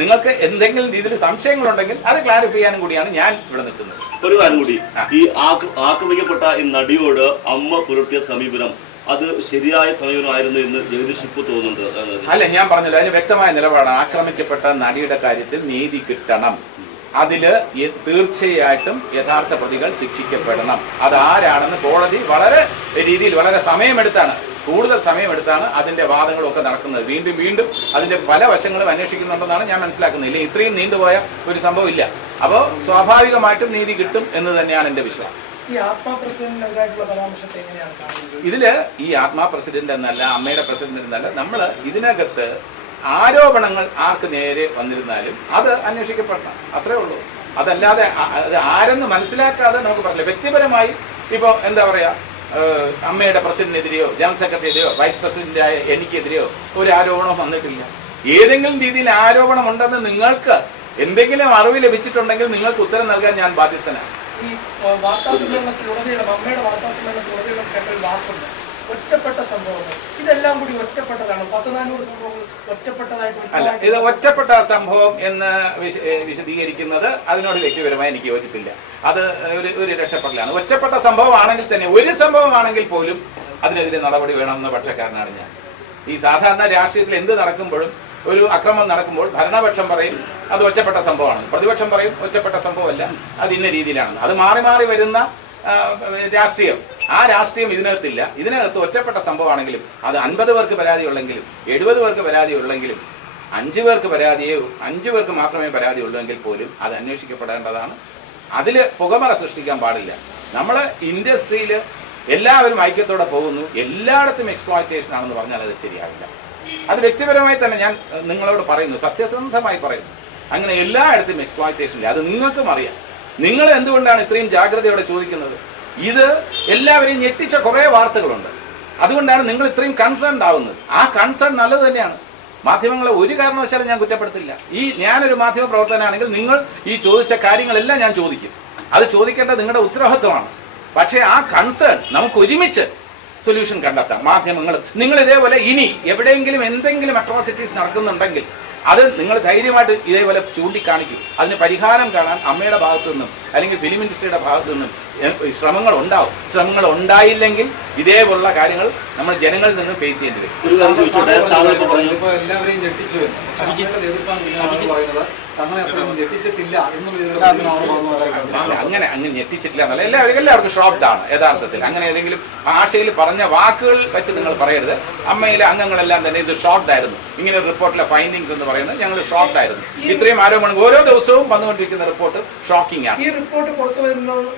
നിങ്ങൾക്ക് എന്തെങ്കിലും രീതിയിൽ സംശയങ്ങളുണ്ടെങ്കിൽ അത് ക്ലാരിഫൈ ചെയ്യാനും കൂടിയാണ് ഞാൻ ഇവിടെ നിൽക്കുന്നത്. ഒരു കാര്യം കൂടി, ഈ ആക്രമിക്കപ്പെട്ട ഈ നടിയോട് അമ്മ പുലർത്തിയ സമീപനം അത് ശരിയായ സമീപനമായിരുന്നു എന്ന് ജഗദീഷ് ഇപ്പോൾ തോന്നുന്നുണ്ട്. അല്ല, ഞാൻ പറഞ്ഞില്ല, അതിന് വ്യക്തമായ നിലപാടാണ്. ആക്രമിക്കപ്പെട്ട നടിയുടെ കാര്യത്തിൽ നീതി കിട്ടണം, അതില് തീർച്ചയായിട്ടും യഥാർത്ഥ പ്രതികൾ ശിക്ഷിക്കപ്പെടണം. അതാരാണെന്ന് കോടതി വളരെ സമയമെടുത്താണ്, കൂടുതൽ സമയമെടുത്താണ് അതിന്റെ വാദങ്ങളൊക്കെ നടക്കുന്നത്. വീണ്ടും വീണ്ടും അതിന്റെ പല വശങ്ങളും അന്വേഷിക്കുന്നുണ്ടെന്നാണ് ഞാൻ മനസ്സിലാക്കുന്നത്. ഇല്ലെങ്കിൽ ഇത്രയും നീണ്ടുപോയ ഒരു സംഭവം ഇല്ല. അപ്പോൾ സ്വാഭാവികമായിട്ടും നീതി കിട്ടും എന്ന് തന്നെയാണ് എന്റെ വിശ്വാസം. ഇതില് ഈ ആത്മാ പ്രസിഡന്റ് എന്നല്ല, അമ്മയുടെ പ്രസിഡന്റ് എന്നല്ല, നമ്മൾ ഇതിനകത്ത് ആരോപണങ്ങൾ ആർക്ക് നേരെ വന്നിരുന്നാലും അത് അന്വേഷിക്കപ്പെടണം, അത്രേ ഉള്ളൂ. അതല്ലാതെ അത് ആരെന്ന് മനസ്സിലാക്കാതെ നമുക്ക് പറയില്ല. വ്യക്തിപരമായി ഇപ്പോൾ എന്താ പറയാ, അമ്മയുടെ പ്രസിഡന്റിനെതിരെയോ ജനറൽ സെക്രട്ടറിയെതിരെയോ വൈസ് പ്രസിഡന്റായ എനിക്കെതിരെയോ ഒരു ആരോപണം വന്നിട്ടില്ല. ഏതെങ്കിലും രീതിയിൽ ആരോപണം ഉണ്ടെന്ന് നിങ്ങൾക്ക് എന്തെങ്കിലും അറിവ് ലഭിച്ചിട്ടുണ്ടെങ്കിൽ നിങ്ങൾക്ക് ഉത്തരം നൽകാൻ ഞാൻ ബാധ്യസ്ഥനാണ്. ഈ വാർത്താസമ്മേളനത്തിലുടനീളം അമ്മയുടെ വാർത്താസമ്മേളനത്തിലുടനീളം കേട്ട ഒരു വാക്കുണ്ട്, ഒറ്റപ്പെട്ട സംഭവങ്ങൾ. ഇതെല്ലാം കൂടി ഒറ്റപ്പെട്ടതാണ്. 100-400 സംഭവങ്ങൾ ഒറ്റപ്പെട്ടതായിട്ട് അല്ല, ഇത് ഒറ്റപ്പെട്ട സംഭവം എന്ന് വിശദീകരിക്കുന്നത് അതിനോട് വ്യക്തിപരമായി എനിക്ക് യോജിപ്പില്ല. അത് ഒരു രക്ഷപ്പെടലാണ്. ഒറ്റപ്പെട്ട സംഭവമാണെങ്കിൽ തന്നെ, ഒരു സംഭവമാണെങ്കിൽ പോലും അതിനെതിരെ നടപടി വേണമെന്ന പക്ഷക്കാരനാണ് ഞാൻ. ഈ സാധാരണ രാഷ്ട്രീയത്തിൽ എന്ത് നടക്കുമ്പോഴും, ഒരു അക്രമം നടക്കുമ്പോൾ ഭരണപക്ഷം പറയും അത് ഒറ്റപ്പെട്ട സംഭവമാണ്, പ്രതിപക്ഷം പറയും ഒറ്റപ്പെട്ട സംഭവമല്ല, അത് ഇന്ന രീതിയിലാണ്. അത് മാറി മാറി വരുന്ന രാഷ്ട്രീയം, ആ രാഷ്ട്രീയം ഇതിനകത്തില്ല. ഇതിനകത്ത് ഒറ്റപ്പെട്ട സംഭവമാണെങ്കിലും അത് 50 പേർക്ക് പരാതി ഉള്ളെങ്കിലും 70 പേർക്ക് പരാതി ഉള്ളെങ്കിലും 5 പേർക്ക് മാത്രമേ പരാതി ഉള്ളെങ്കിൽ പോലും അത് അന്വേഷിക്കപ്പെടേണ്ടതാണ്. അതിൽ പുകമറ സൃഷ്ടിക്കാൻ പാടില്ല. നമ്മൾ ഇൻഡസ്ട്രിയിൽ എല്ലാവരും ഐക്യത്തോടെ പോകുന്നു, എല്ലായിടത്തും എക്സ്പ്ലോയിറ്റേഷൻ ആണെന്ന് പറഞ്ഞാൽ അത് ശരിയാവില്ല. അത് വ്യക്തിപരമായി തന്നെ ഞാൻ നിങ്ങളോട് പറയുന്നു, സത്യസന്ധമായി പറയുന്നു. അങ്ങനെ എല്ലായിടത്തും എക്സ്പ്ലോയിറ്റേഷൻ ഇല്ല, അത് നിങ്ങൾക്കും അറിയാം. നിങ്ങൾ എന്തുകൊണ്ടാണ് ഇത്രയും ജാഗ്രതയോടെ ചോദിക്കുന്നത്? ഇത് എല്ലാവരെയും ഞെട്ടിച്ച കുറേ വാർത്തകളുണ്ട്. അതുകൊണ്ടാണ് നിങ്ങൾ ഇത്രയും കൺസേൺഡ് ആവുന്നത്. ആ കൺസേൺ നല്ലത് തന്നെയാണ്. മാധ്യമങ്ങളെ ഒരു കാരണവശാലും ഞാൻ കുറ്റപ്പെടുത്തില്ല. ഞാനൊരു മാധ്യമ പ്രവർത്തകനാണെങ്കിൽ നിങ്ങൾ ഈ ചോദിച്ച കാര്യങ്ങളെല്ലാം ഞാൻ ചോദിക്കും. അത് ചോദിക്കേണ്ടത് നിങ്ങളുടെ ഉത്തരവാദിത്വമാണ്. പക്ഷേ ആ കൺസേൺ നമുക്ക് ഒരുമിച്ച് സൊല്യൂഷൻ കണ്ടെത്താം. മാധ്യമങ്ങളും നിങ്ങൾ ഇതേപോലെ ഇനി എവിടെയെങ്കിലും എന്തെങ്കിലും അട്രോസിറ്റീസ് നടക്കുന്നുണ്ടെങ്കിൽ അത് നിങ്ങൾ ധൈര്യമായിട്ട് ഇതേപോലെ ചൂണ്ടിക്കാണിക്കും. അതിന് പരിഹാരം കാണാൻ അമ്മയുടെ ഭാഗത്തു നിന്നും അല്ലെങ്കിൽ ഫിലിം ഇൻഡസ്ട്രിയുടെ ഭാഗത്തു നിന്നും ശ്രമങ്ങൾ ഉണ്ടാവും. ശ്രമങ്ങൾ ഉണ്ടായില്ലെങ്കിൽ ഇതേപോലുള്ള കാര്യങ്ങൾ നമ്മൾ ജനങ്ങളിൽ നിന്ന് ഫേസ് ചെയ്യേണ്ടി വരും. എല്ലാവരെയും ഞെട്ടിച്ചു അങ്ങനെ ഞെട്ടിച്ചിട്ടില്ല എന്നല്ല, എല്ലാവർക്കും ഷോക്ക്ഡ് ആണ് യഥാർത്ഥത്തിൽ. അങ്ങനെ ഏതെങ്കിലും ഭാഷയിൽ പറഞ്ഞ വാക്കുകൾ വെച്ച് നിങ്ങൾ പറയരുത്. അമ്മയിലെ അംഗങ്ങളെല്ലാം തന്നെ ഇത് ഷോക്ക്ഡ് ആയിരുന്നു. ഇങ്ങനെ ഒരു റിപ്പോർട്ടിലെ ഫൈൻഡിങ്സ് എന്ന് പറയുന്നത് ഞങ്ങൾ ഷോക്ക്ഡ് ആയിരുന്നു. ഇത്രയും ആരോപണം ഓരോ ദിവസവും വന്നുകൊണ്ടിരിക്കുന്ന റിപ്പോർട്ട് ഷോക്കിംഗ് ആണ്. ഈ റിപ്പോർട്ട് പുറത്തു വരുന്നതിനോട്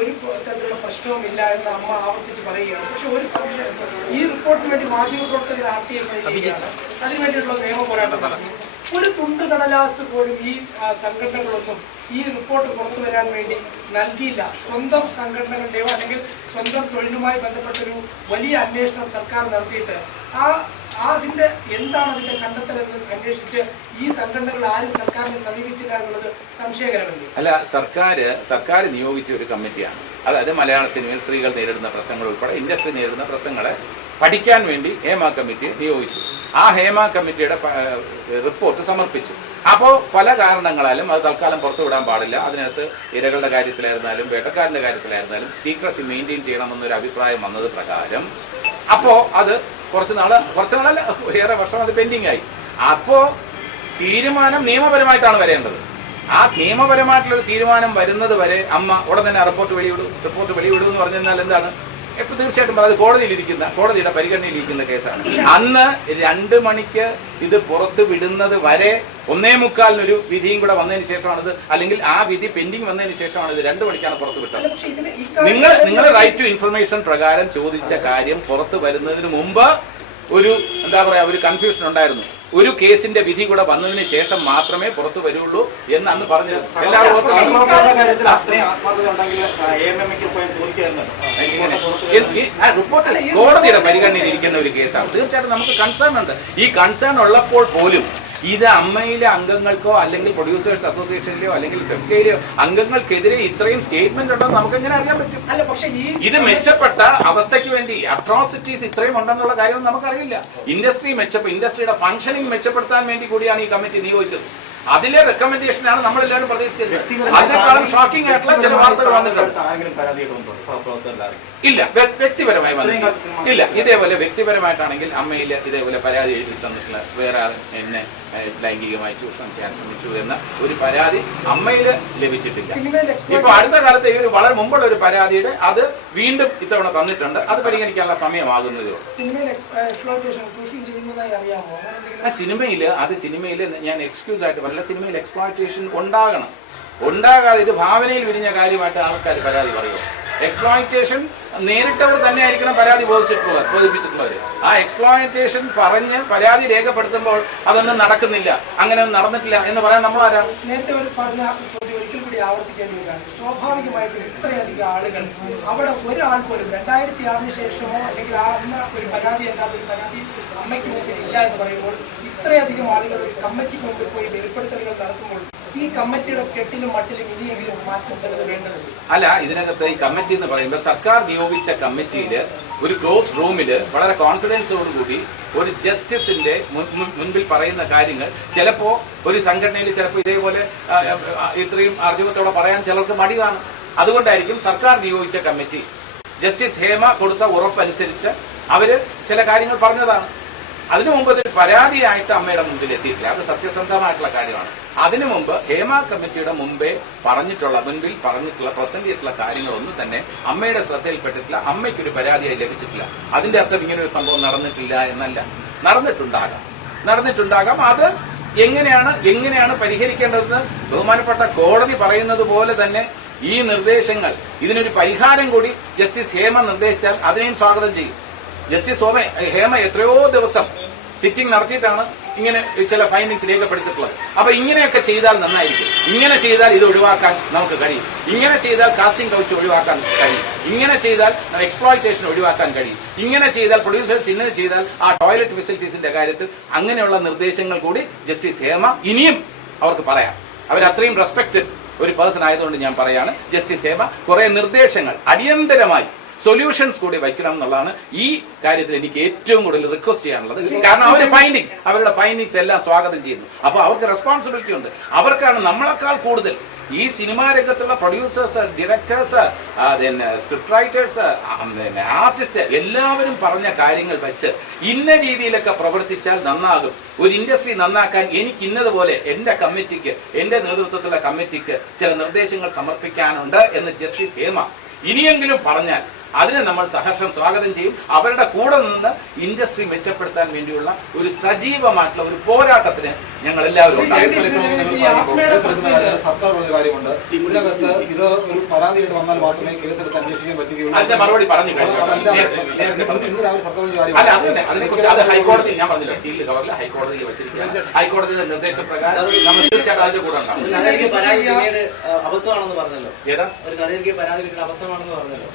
ഒരു തരത്തിലുള്ള പ്രശ്നവുമില്ല എന്ന് അമ്മ ആവർത്തിച്ച് പറയുകയാണ്. പക്ഷെ ഒരു സംശയം, ഈ റിപ്പോർട്ടിന് വേണ്ടി മാധ്യമപ്രവർത്തകർ RTI അതിനുവേണ്ടിയിട്ടുള്ള നിയമ പോരാട്ടം നടന്നു. ഒരു തുണ്ട് കടലാസ് പോലും ഈ സംഘടനകളൊന്നും ഈ റിപ്പോർട്ട് പുറത്തു വരാൻ വേണ്ടി നൽകിയില്ല. സ്വന്തം സംഘടനകളുടെയോ അല്ലെങ്കിൽ സ്വന്തം തൊഴിലുമായി ബന്ധപ്പെട്ടൊരു വലിയ അന്വേഷണം സർക്കാർ നടത്തിയിട്ട് അതിന്റെ എന്താണ് അതിന്റെ കണ്ടെത്തലെന്ന് അന്വേഷിച്ച് ഈ സംഘടനകൾ ആരും സർക്കാരിനെ സമീപിച്ചില്ല എന്നുള്ളത് സംശയകരമല്ലേ? അല്ല, സർക്കാർ നിയോഗിച്ച ഒരു കമ്മിറ്റിയാണ്. അതായത് മലയാള സിനിമയിൽ സ്ത്രീകൾ നേരിടുന്ന പ്രശ്നങ്ങൾ ഉൾപ്പെടെ ഇൻഡസ്ട്രി നേരിടുന്ന പ്രശ്നങ്ങളെ പഠിക്കാൻ വേണ്ടി ഹേമ കമ്മിറ്റിയെ നിയോഗിച്ചു. ആ ഹേമ കമ്മിറ്റിയുടെ റിപ്പോർട്ട് സമർപ്പിച്ചു. അപ്പോൾ പല കാരണങ്ങളാലും അത് തൽക്കാലം പുറത്തുവിടാൻ പാടില്ല. അതിനകത്ത് ഇരകളുടെ കാര്യത്തിലായിരുന്നാലും വേട്ടക്കാരൻ്റെ കാര്യത്തിലായിരുന്നാലും സീക്രസി മെയിൻറ്റെയിൻ ചെയ്യണമെന്നൊരു അഭിപ്രായം വന്നത് പ്രകാരം അപ്പോൾ അത് കുറച്ച് നാളല്ല, ഏറെ വർഷം അത് പെൻഡിങ് ആയി. അപ്പോൾ തീരുമാനം നിയമപരമായിട്ടാണ് വരേണ്ടത്. ആ നിയമപരമായിട്ടുള്ളൊരു തീരുമാനം വരുന്നത് വരെ അമ്മ ഉടൻ തന്നെ റിപ്പോർട്ട് വെളിവിടും എന്ന് പറഞ്ഞാൽ എന്താണ്? എപ്പോൾ തീർച്ചയായിട്ടും അത് കോടതിയുടെ പരിഗണനയിലിരിക്കുന്ന കേസാണ്. അന്ന് 2 മണിക്ക് ഇത് പുറത്തു വിടുന്നത് വരെ 1:45 വിധിയും കൂടെ വന്നതിന് ശേഷമാണിത്, അല്ലെങ്കിൽ ആ വിധി പെൻഡിങ് വന്നതിന് ശേഷമാണ് ഇത് 2 മണിക്കാണ് പുറത്തു വിട്ടത്. നിങ്ങളുടെ റൈറ്റ് ടു ഇൻഫർമേഷൻ പ്രകാരം ചോദിച്ച കാര്യം പുറത്തു വരുന്നതിന് മുമ്പ് ഒരു കൺഫ്യൂഷൻ ഉണ്ടായിരുന്നു. ഒരു കേസിന്റെ വിധി കൂടെ വന്നതിന് ശേഷം മാത്രമേ പുറത്തു വരുള്ളൂ എന്ന് അന്ന് പറഞ്ഞിരുന്നു. എല്ലാവരും കാര്യത്തിൽ അത്രയും ആത്മാർത്ഥത ഉണ്ടെങ്കിൽ AMMക്ക് സ്വയം ചോദിക്കാറുണ്ടല്ലോ. റിപ്പോർട്ട് കോടതിയുടെ പരിഗണനയിൽ ഇരിക്കുന്ന ഒരു കേസാണ്. തീർച്ചയായിട്ടും നമുക്ക് കൺസേൺ ഉണ്ട്. ഈ കൺസേൺ ഉള്ളപ്പോൾ പോലും ഇത് അമ്മയിലെ അംഗങ്ങൾക്കോ അല്ലെങ്കിൽ പ്രൊഡ്യൂസേഴ്സ് അസോസിയേഷനിലെയോ അല്ലെങ്കിൽ ഫെഫ്കയിലെയോ അംഗങ്ങൾക്കെതിരെ ഇത്രയും സ്റ്റേറ്റ്മെന്റ് ഉണ്ടെന്ന് നമുക്ക് എങ്ങനെ അറിയാൻ പറ്റും? അല്ല, പക്ഷേ ഇത് മെച്ചപ്പെട്ട അവസ്ഥയ്ക്ക് വേണ്ടി അട്രോസിറ്റീസ് ഇത്രയും ഉണ്ടെന്നുള്ള കാര്യം നമുക്കറിയില്ല. ഇൻഡസ്ട്രിയുടെ ഫംഗ്ഷനിങ് മെച്ചപ്പെടുത്താൻ വേണ്ടി കൂടിയാണ് ഈ കമ്മിറ്റി നിയോഗിച്ചത്. അതിലെ റെക്കമെൻഡേഷനാണ് നമ്മളെല്ലാവരും പ്രതീക്ഷിച്ചത്. അതിനേക്കാളും ഷോക്കിംഗ് ആയിട്ടുള്ള ചില വാർത്തകൾ വന്നിട്ടുണ്ട്. ഇല്ല, വ്യക്തിപരമായി വന്നിട്ടില്ല. ഇല്ല, ഇതേപോലെ വ്യക്തിപരമായിട്ടാണെങ്കിൽ അമ്മയിൽ ഇതേപോലെ പരാതി എഴുതി തന്നിട്ടുള്ള വേറെ എന്നെ ലൈംഗികമായി ചൂഷണം ചെയ്യാൻ ശ്രമിച്ചു എന്ന ഒരു പരാതി അമ്മയിൽ ലഭിച്ചിട്ടില്ല. ഇപ്പൊ അടുത്ത കാലത്ത് ഈ ഒരു വളരെ മുമ്പുള്ള ഒരു പരാതിയുടെ അത് വീണ്ടും ഇത്തവണ തന്നിട്ടുണ്ട്. അത് പരിഗണിക്കാനുള്ള സമയമാകുന്നതേ ഉള്ളൂ. സിനിമയിൽ ഞാൻ എക്സ്ക്യൂസ് ആയിട്ട് പറയില്ല. സിനിമയിൽ എക്സ്പ്ലോയിറ്റേഷൻ ഉണ്ടാകാതെ ഇത് ഭാവനയിൽ വിരിഞ്ഞ കാര്യമായിട്ട് ആൾക്കാർ പരാതി പറയുമോ? എക്സ്പ്ലോയിറ്റേഷൻ നേരിട്ടവർ തന്നെ ആയിരിക്കണം പരാതി ബോധിപ്പിച്ചിട്ടുള്ളവർ. ആ എക്സ്പ്ലോയിറ്റേഷൻ പറഞ്ഞ് പരാതി രേഖപ്പെടുത്തുമ്പോൾ അതൊന്നും നടക്കുന്നില്ല, അങ്ങനെ ഒന്നും നടന്നിട്ടില്ല എന്ന് പറയാൻ നമ്മൾ ആരാണ്? നേരത്തെ പറഞ്ഞ ചോദ്യം ഒരിക്കൽ കൂടി ആവർത്തിക്കേണ്ടതാണ്. സ്വാഭാവികമായിട്ടും ഇത്രയധികം ആളുകൾ അവിടെ ഒരാൾ പോലും 2006 ശേഷമോ അല്ലെങ്കിൽ അന്ന് ഒരു പരാതി അല്ലാതെ ഒരു പരാതി അമ്മയ്ക്ക് മുമ്പിൽ ഇല്ല എന്ന് പറയുമ്പോൾ ഇത്രയധികം ആളുകൾ ഒരു കമ്മിറ്റിക്ക് മുമ്പിൽ പോയി വെളിപ്പെടുത്തലുകൾ നടത്തുമ്പോൾ ഈ കമ്മിറ്റിയുടെ കെട്ടിലും മട്ടിലും ഇനിയെങ്കിലും മാറ്റം ചിലത് വേണ്ടതുണ്ട്. അല്ല, ഇതിനകത്ത് ഈ കമ്മിറ്റി എന്ന് പറയുമ്പോൾ സർക്കാർ നിയോഗിച്ച കമ്മിറ്റിയിൽ ഒരു ക്ലോസ് റൂമിൽ വളരെ കോൺഫിഡൻസോടുകൂടി ഒരു ജസ്റ്റിസിന്റെ മുൻപിൽ പറയുന്ന കാര്യങ്ങൾ ചിലപ്പോ ഒരു സംഘടനയിൽ ചിലപ്പോൾ ഇതേപോലെ ഇത്രയും ആർജവത്തോടെ പറയാൻ ചിലർക്ക് മടി കാണും. അതുകൊണ്ടായിരിക്കും സർക്കാർ നിയോഗിച്ച കമ്മിറ്റി ജസ്റ്റിസ് ഹേമ കൊടുത്ത ഉറപ്പനുസരിച്ച് അവര് ചില കാര്യങ്ങൾ പറഞ്ഞതാണ്. അതിനു മുമ്പ് അതൊരു പരാതിയായിട്ട് അമ്മയുടെ മുമ്പിൽ എത്തിയിട്ടില്ല. അത് സത്യസന്ധമായിട്ടുള്ള കാര്യമാണ്. അതിനു മുമ്പ് ഹേമ കമ്മിറ്റിയുടെ മുൻപിൽ പറഞ്ഞിട്ടുള്ള പ്രസന്റ് ചെയ്തിട്ടുള്ള കാര്യങ്ങളൊന്നും തന്നെ അമ്മയുടെ ശ്രദ്ധയിൽപ്പെട്ടിട്ടില്ല. അമ്മയ്ക്കൊരു പരാതിയായി ലഭിച്ചിട്ടില്ല. അതിന്റെ അർത്ഥം ഇങ്ങനെ ഒരു സംഭവം നടന്നിട്ടില്ല എന്നല്ല. നടന്നിട്ടുണ്ടാകാം. അത് എങ്ങനെയാണ് പരിഹരിക്കേണ്ടതെന്ന് ബഹുമാനപ്പെട്ട കോടതി പറയുന്നത് പോലെ തന്നെ ഈ നിർദ്ദേശങ്ങൾ ഇതിനൊരു പരിഹാരം കൂടി ജസ്റ്റിസ് ഹേമ നിർദ്ദേശിച്ചാൽ അതിനെയും സ്വാഗതം ചെയ്യും. ജസ്റ്റിസ് ഹേമ എത്രയോ ദിവസം സിറ്റിംഗ് നടത്തിയിട്ടാണ് ഇങ്ങനെ ചില ഫൈൻഡിങ്സ് രേഖപ്പെടുത്തിയിട്ടുള്ളത്. അപ്പൊ ഇങ്ങനെയൊക്കെ ചെയ്താൽ നന്നായിരിക്കും. ഇങ്ങനെ ചെയ്താൽ ഇത് ഒഴിവാക്കാൻ നമുക്ക് കഴിയും. ഇങ്ങനെ ചെയ്താൽ കാസ്റ്റിംഗ് കൗച്ച് ഒഴിവാക്കാൻ കഴിയും. ഇങ്ങനെ ചെയ്താൽ എക്സ്പ്ലോയിറ്റേഷൻ ഒഴിവാക്കാൻ കഴിയും. ഇങ്ങനെ ചെയ്താൽ പ്രൊഡ്യൂസേഴ്സ് ഇങ്ങനെ ചെയ്താൽ ആ ടോയ്ലറ്റ് ഫെസിലിറ്റീസിന്റെ കാര്യത്തിൽ അങ്ങനെയുള്ള നിർദ്ദേശങ്ങൾ കൂടി ജസ്റ്റിസ് ഹേമ ഇനിയും അവർക്ക് പറയാം. അവരത്രയും റെസ്പെക്റ്റഡ് ഒരു പേഴ്സൺ ആയതുകൊണ്ട് ഞാൻ പറയാണ്, ജസ്റ്റിസ് ഹേമ കുറെ നിർദ്ദേശങ്ങൾ അടിയന്തരമായി സൊല്യൂഷൻസ് കൂടി വയ്ക്കണം എന്നുള്ളതാണ് ഈ കാര്യത്തിൽ എനിക്ക് ഏറ്റവും കൂടുതൽ റിക്വസ്റ്റ് ചെയ്യാനുള്ളത്. കാരണം അവരുടെ ഫൈൻഡിങ്സ് എല്ലാം സ്വാഗതം ചെയ്യുന്നു. അപ്പൊ അവർക്ക് റെസ്പോൺസിബിലിറ്റി ഉണ്ട്. അവർക്കാണ് നമ്മളെക്കാൾ കൂടുതൽ ഈ സിനിമാ രംഗത്തുള്ള producers, directors, script writers, artist എല്ലാവരും പറഞ്ഞ കാര്യങ്ങൾ വെച്ച് ഇന്ന രീതിയിലൊക്കെ പ്രവർത്തിച്ചാൽ നന്നാകും. ഒരു ഇൻഡസ്ട്രി നന്നാക്കാൻ എനിക്ക് ഇന്നതുപോലെ എന്റെ കമ്മിറ്റിക്ക്, എന്റെ നേതൃത്വത്തിലുള്ള കമ്മിറ്റിക്ക് ചില നിർദ്ദേശങ്ങൾ സമർപ്പിക്കാനുണ്ട് എന്ന് ജസ്റ്റിസ് ഹേമ ഇനിയെങ്കിലും പറഞ്ഞാൽ അതിനെ നമ്മൾ സഹർഷം സ്വാഗതം ചെയ്യും. അവരുടെ കൂടെ നിന്ന് ഇൻഡസ്ട്രി മെച്ചപ്പെടുത്താൻ വേണ്ടിയുള്ള ഒരു സജീവമായിട്ടുള്ള ഒരു പോരാട്ടത്തിന് ഞങ്ങൾ എല്ലാവരും സർക്കാർ പറഞ്ഞ കാര്യമുണ്ട്. ഇതിനകത്ത് ഇത് ഒരു പരാതിയായിട്ട് വന്നാൽ മാത്രമേ കേസെടുത്ത് അന്വേഷിക്കാൻ പറ്റുകയുള്ളൂ. അതിന്റെ മറുപടി പറഞ്ഞു കഴിഞ്ഞു. അല്ല, അതിനെക്കുറിച്ച് അത് ഹൈക്കോടതി ഞാൻ പറഞ്ഞില്ല, സീൽഡ് കവറിൽ ഹൈക്കോടതിയിൽ വെച്ചിരിക്കുകയാണ്. ഹൈക്കോടതിയുടെ നിർദ്ദേശപ്രകാരം നമ്മൾ തീർച്ചയായിട്ടും അതിന്റെ കൂടെ ഉണ്ടാവും. അബദ്ധമാണെന്ന് പറഞ്ഞല്ലോ. ഏതാ ഒരു നടിക്ക് പരാതി കിട്ടുന്ന അബദ്ധമാണെന്ന് പറഞ്ഞല്ലോ.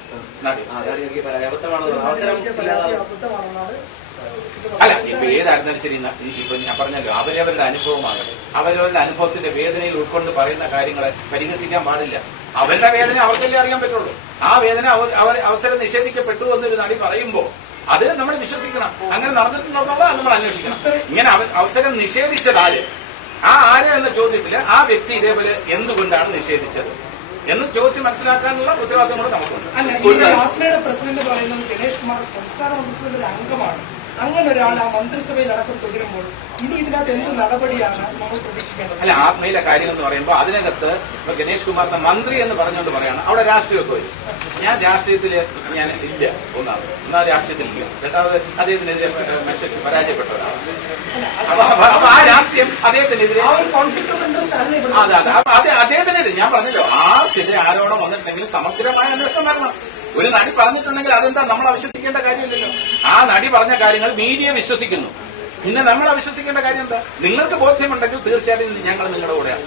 അല്ല, ഇപ്പൊ ഏതായിരുന്നാലും ശരി, ഇപ്പൊ ഞാൻ പറഞ്ഞല്ലോ, അവരവരുടെ അനുഭവമാണ്. അവരവരുടെ അനുഭവത്തിന്റെ വേദനയിൽ ഉൾക്കൊണ്ട് പറയുന്ന കാര്യങ്ങളെ പരിഹസിക്കാൻ പാടില്ല. അവരുടെ വേദന അവർക്കല്ലേ അറിയാൻ പറ്റുള്ളൂ. ആ വേദന അവർ അവസരം നിഷേധിക്കപ്പെട്ടു എന്നൊരു നടി പറയുമ്പോൾ അത് നമ്മൾ വിശ്വസിക്കണം. അങ്ങനെ നടന്നിട്ടുണ്ടോന്നുള്ളത് നമ്മൾ അന്വേഷിക്കണം. ഇങ്ങനെ അവസരം നിഷേധിച്ചതാര്, ആര് എന്ന ചോദ്യത്തില് ആ വ്യക്തി ഇതേപോലെ എന്തുകൊണ്ടാണ് നിഷേധിച്ചത് എന്ന് ചോദിച്ച് മനസ്സിലാക്കാനുള്ള ഉത്തരവാദിത്തം കൂടെ നമുക്കുണ്ട്. ആത്മയുടെ പ്രസിഡന്റ് പറയുന്നത് ഗണേഷ് കുമാർ സംസ്ഥാന മന്ത്രിസഭയുടെ ഒരു അംഗമാണ്. അങ്ങനെ ഒരാൾ ആ മന്ത്രിസഭയിൽ അടക്കം തുടരുമ്പോൾ ഇനി ഇതിനകത്ത് എന്ത് നടപടിയാണ് നമ്മൾ പ്രതീക്ഷിക്കേണ്ടത്? അല്ല, ആത്മയിലെ കാര്യം എന്ന് പറയുമ്പോൾ അതിനകത്ത് ഗണേഷ് കുമാറിന്റെ മന്ത്രി എന്ന് പറഞ്ഞുകൊണ്ട് പറയാണ് അവിടെ രാഷ്ട്രീയമൊക്കെ വരും. ഞാൻ രാഷ്ട്രീയത്തില് ഞാൻ ഇല്ല. ഒന്നാമത് രാഷ്ട്രീയത്തിലില്ല. രണ്ടാമത് അദ്ദേഹത്തിനെതിരെ മത്സരിച്ച് പരാജയപ്പെട്ട ഒരാളാണ്. അപ്പൊ ആ രാഷ്ട്രീയം അദ്ദേഹത്തിനെതിരെ അദ്ദേഹത്തിനെതിരെ ഞാൻ പറഞ്ഞല്ലോ, ആർക്കെതിരെ ആരോപണം വന്നിട്ടുണ്ടെങ്കിൽ സമഗ്രമായ അന്വേഷണം വരണം. ഒരു നടി പറഞ്ഞിട്ടുണ്ടെങ്കിൽ അതെന്താ നമ്മൾ അവിശ്വസിക്കേണ്ട കാര്യമില്ലല്ലോ. ആ നടി പറഞ്ഞ കാര്യങ്ങൾ മീഡിയ വിശ്വസിക്കുന്നു. പിന്നെ നമ്മൾ അവിശ്വസിക്കേണ്ട കാര്യം എന്താ? നിങ്ങൾക്ക് ബോധ്യമുണ്ടെങ്കിൽ തീർച്ചയായിട്ടും ഞങ്ങൾ നിങ്ങളുടെ കൂടെയാണ്.